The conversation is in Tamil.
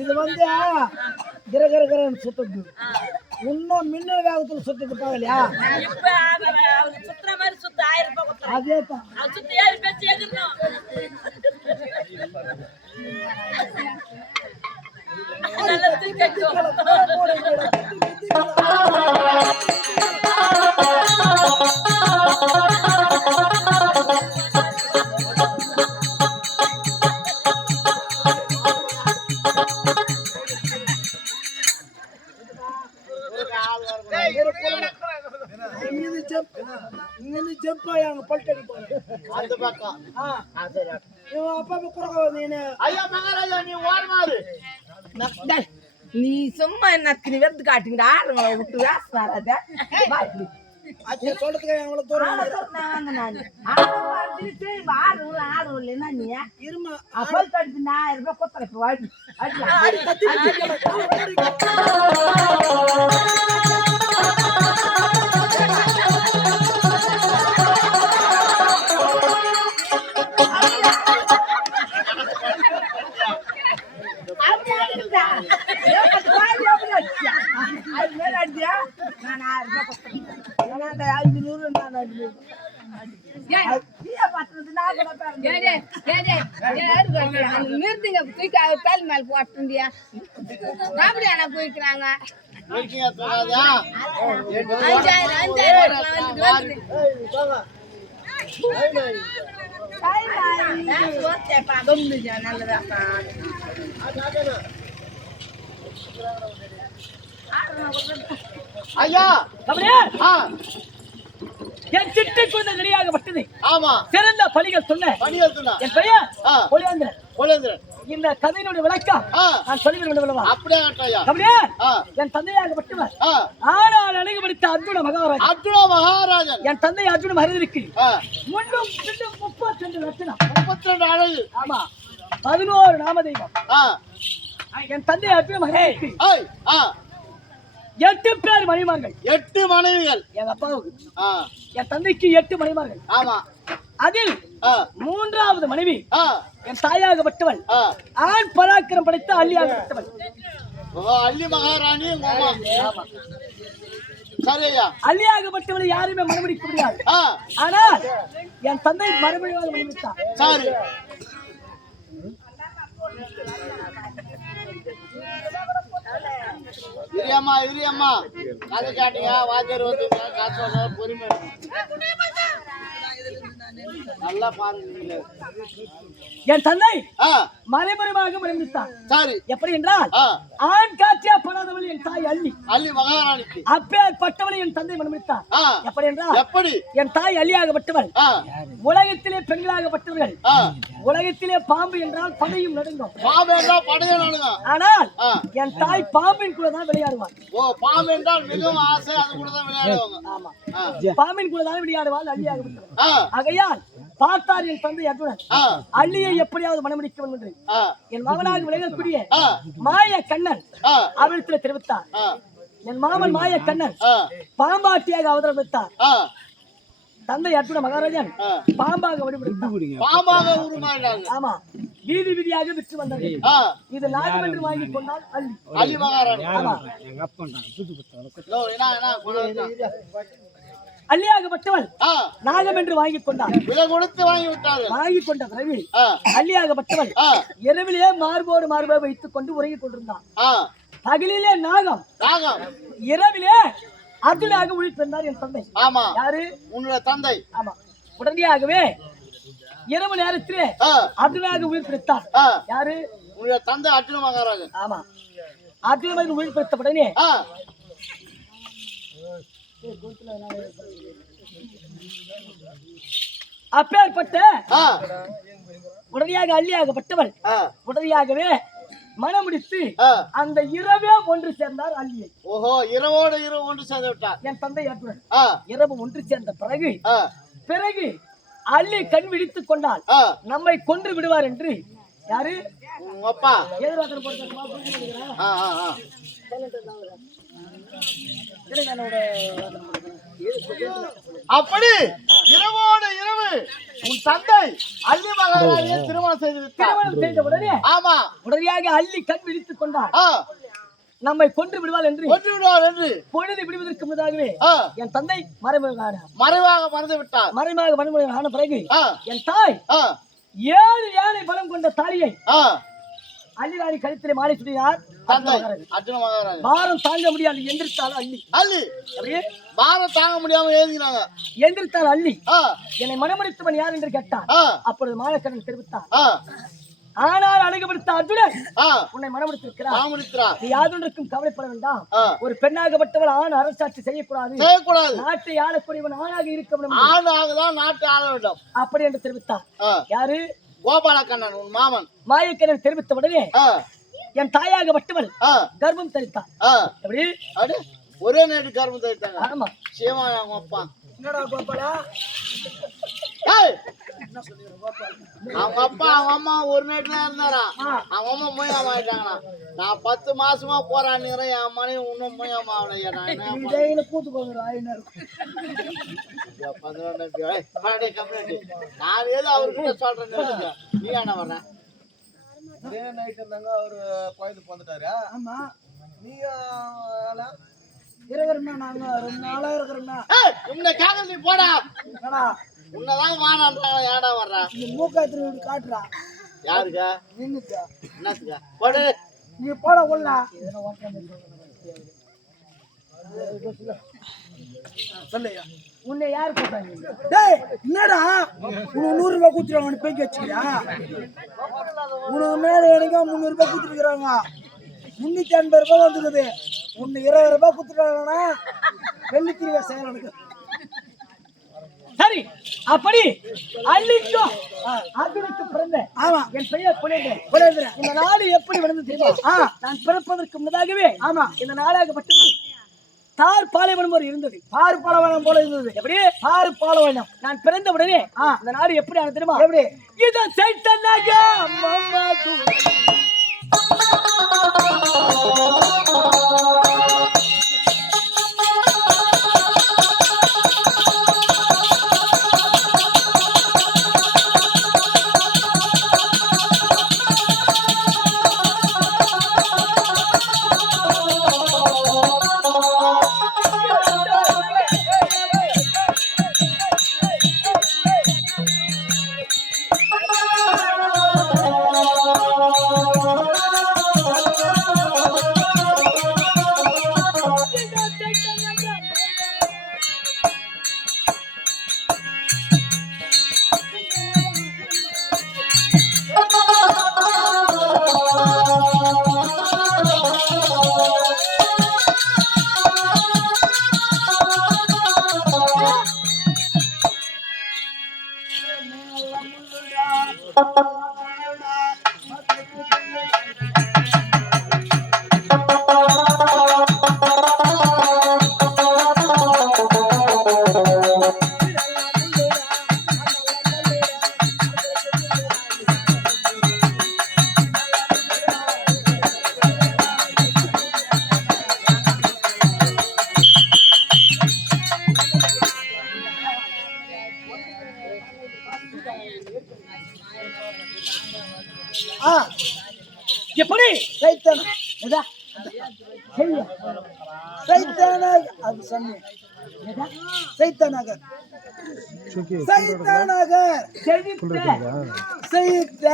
இது வந்து கிரகரகரன்னு சுத்துது. இன்னும் மின்னல் வேகத்துல சுத்துது பாக்கலையா? சுத்துற மாதிரி சுத்த 1000 ரூபாய் அதேதான். சுத்தி 7 பேச்சு எதிரணும். நல்லது கேட்கும். இங்க ஜம்பா எங்க பல்ட்டடி போற அந்த பக்கம் இவன் அப்பா குறக்க நீனு ஐயா மகாராஜா நீ ஓரமாரு நீ சும்மா என்ன நீ வெந்து காட்டுங்கடா ஆடுறவங்கள விட்டு வேஸ்டாராத அச்சே சொல்றதுக்கு அவள தூரம் இருமா அப்பல் தடுத்து 1000 ரூபாய் கொத்தரப்பு வாடி நிறுத்துங்க தூக்கி மேல போட்டியா அப்படியா போய்க்கிறாங்க 5000 நல்லதா ஐயா என் சிட்டு கொண்ட நடிகாகப்பட்டது. ஆமா சிறந்த பலிகள் சொன்ன என் பெயர் கொலேந்திரன். இந்த கதையினுடைய விளக்கம் நான் சொல்லிவிடுவேன். அப்படியே அப்படியே என் தந்தையாகப்பட்டவர் ஆனால் அணுகுபடுத்த அர்ஜுன மகாராஜன். என் தந்தை அர்ஜுன மகரிற்கு முன்னும் பின்னும் 32 லட்சணம் 32 அழகு. ஆமா 11 நாமதெய்வம். என் தந்தை அர்ஜுன மகரிற்கு 8 பேர் மனைவிமார்கள். 8 மனைவிகள் எங்க அப்பாவுக்கு. என் தந்தைக்கு 8 மனைவிமார்கள். ஆமா அதில் 3வது மனைவி என் தாயாகப்பட்டவள் ஆண் பராக்கிரம் படைத்த அள்ளியாகப்பட்டவள். அள்ளி மகாராணி. ஆமா சரியா அள்ளியாகப்பட்டவளை யாருமே மனமுடிக்க முடியாது. ஆனால் என் தந்தை மறுமொழியாக மனமுடித்தார். சரி இரியம்மா கதை காட்டுங்க. வாத்தியார் வந்து காசு பொறுமை நல்லா பாருங்க. என் தந்தை மறைமுறையாக மறைந்துட்டார். சரி எப்படி என்றால் ஆண் காட்சியா படாதவள் என் தாய் அள்ளி மகாராணிக்கு அப்பேற்பட்டவளை என் தந்தை மனமுடித்தார். எப்படி என்றால் எப்படி என் தாய் அள்ளியாகப்பட்டவள் உலகத்திலே பெண்களாகப்பட்டவர்கள். உலகத்திலே பாம்பு என்றால் படையும் நடுங்கும். பாம்பு என்றால் படையும் நடுங்கும். ஆனால் என் தாய் பாம்பின் கூட தான் விளையாடுவாள். பாம்பு என்றால் மிகவும் ஆசை, அது கூட தான் விளையாடுவாங்க. ஆமா பாம்பின் கூட தான் விளையாடுவாள் அள்ளியாகப்பட்டவள். ஆகையால் பார்த்தார் என் தந்தை அர்ஜுனன் அள்ளியை எப்படியாவது மனமுடிக்க வேண்டும் என்று என் மகனாக விளையக்கூடிய மாய கண்ணன் அவரிடத்தில் தெரிவித்தார். என் மாமன் மாய கண்ணன் பாம்பாட்டியாக அவதரித்தார். தந்தை அர்ஜுன மகாராஜன் பாம்பாக வழிபடுத்தார். ஆமா வீதி வீதியாக விற்று வந்தது. இது லாபம் என்று வாங்கி கொண்டால் அள்ளி மகாராணி. அள்ளியாகப்பட்டவள் நாகம் என்று வாங்கி கொண்டார். விலை கொடுத்து வாங்கி கொண்ட பிறகு அள்ளியாகப்பட்டவள் இரவிலே மார்போடு வைத்துக் கொண்டு உறங்கிக் கொண்டிருந்தான். பகலிலே நாகம் இரவிலே அர்ஜுனாக உயிர்த்தெழுந்தார் என் தந்தை. ஆமா யாரு? உன்னுடைய தந்தை. ஆமா உடனடியாகவே இரவு நேரத்திலே அர்ஜுனாக உயிர்த்தெழுத்தார். யாரு? உன்னுடைய தந்தை அர்ஜுன மகாராஜன். ஆமா அர்ஜுனன் உயிர்த்தெழுத்த உடனே அப்பேற்பட்ட உடனடியாக அள்ளியாகப்பட்டவள் உடனடியாகவே மனம் முடித்து அந்த இரவே ஒன்று சேர்ந்தார் அள்ளியை. ஓஹோ, இரவோடு இரவு ஒன்று சேர்ந்து விட்டார் என் தந்தை அர்ஜுனன். இரவு ஒன்று சேர்ந்த பிறகு அள்ளி கண் விழித்துக் கொண்டால் நம்மை கொன்று விடுவார் என்று யாரு அப்பா அப்படி இரவோடு இரவு உன் தந்தை அள்ளி மகாராணியை திருமணம் செய்த உடனே ஆமா உடனடியாக அள்ளி கண் விழித்துக் கொண்டார் நம்மை கொன்று விடுவார் என்று பொழுது விடுவதற்கு முன்னதாகவே என் தந்தை மறைவாக மறந்து விட்டார். மறைவாக மறைமுறை ஆன பிறகு என் தாய் 7 யானை பலம் கொண்ட தாலியை அள்ளிராணி கழுத்திலே மாலை சுடினார். பாரம் தாங்க முடியாது எந்திரித்தால் அள்ளி பாரம் தாங்க முடியாம எழுதினாங்க. எந்திரித்தால் அள்ளி என்னை மனமுடித்தவன் யார் என்று கேட்டார். அப்பொழுது மாயக்கண்ணன் தெரிவித்தார். ஆனால் அணுகப்படுத்த அர்ஜுனன் உன்னை மனமுடித்திருக்கிறார். நீ யாதொன்றுக்கும் கவலைப்பட வேண்டாம். ஒரு பெண்ணாகப்பட்டவள் ஆண் அரசாட்சி செய்யக்கூடாது. நாட்டை ஆளக்கூடியவன் ஆணாக இருக்க வேண்டும். ஆணாகதான் நாட்டை ஆள வேண்டும் அப்படி என்று தெரிவித்தார். யாரு? கோபாலக்கண்ணன் உன் மாமன். மாயக்கண்ணன் தெரிவித்த உடனே என் தாயாகப்பட்டவள் கர்ப்பம் தரித்தார். எப்படி? ஒரே நேரடி கர்ப்பம் தரித்தாங்க. ஆமா, சேமா அவங்க அப்பா. என்னடா கோபாலா? அவங்க அப்பா அவங்க அம்மா ஒரு நேரத்துல இருந்தாரா? அவங்க அம்மா மொய்யாம ஆயிட்டாங்களா? நான் 10 மாசமா போராடுறேன். என் மனைவி இன்னும் மொய்யாம ஆகலையா? கூத்து போகிறேன். நான் ஏதோ அவர்கிட்ட சொல்றேன். நீ என்ன வர்ற? நைட் இருந்தாங்க. அவரு கோயிலுக்கு வந்துட்டாரு. ஆமா, நீ இருக்கிறோம்னா நாங்க 2 நாளா இருக்கிறோம்னா உன்னை கேட்க நீ போடா. உன்னதான் வானான்றாங்க. ஏடா வர்றா? நீ மூக்காத்திரி காட்டுறா. யாருக்கா? நின்னுக்கா. என்னத்துக்கா? போடு. நீ போட கொள்ளா. சொல்லையா உன்னை யார் கூட்டாங்க? டேய் என்னடா உனக்கு 100 ரூபாய் குடுத்துறாங்க பேக்கி வச்சியா? உனக்கு மேல எனக்கு 300 ரூபாய் குடுத்துறாங்க. 350 ரூபாய் வந்துக்குது. உன்னை 20 ரூபாய் குடுத்துறாங்கன்னா வெள்ளி திருவிழா செய்யறானுங்க. சரி, அப்படி அள்ளிக்கோ அர்ஜுனுக்கு பிறந்த என் பெயர் குலேந்திரன். இந்த நாடு எப்படி விழுந்து தெரியுமா? நான் பிறப்பதற்கு முன்னதாகவே இந்த நாடாகப்பட்டது தார் பாலைவனம் ஒரு இருந்தது. தார் பாலைவனம் போல இருந்தது. எப்படி? தார் பாலைவனம். நான் பிறந்த உடனே இந்த நாடு எப்படி ஆனது தெரியுமா? எப்படி? இத சைத்தனாக அம்மா எப்படி அது சொன்னேன். சைத்தநகர் செய்த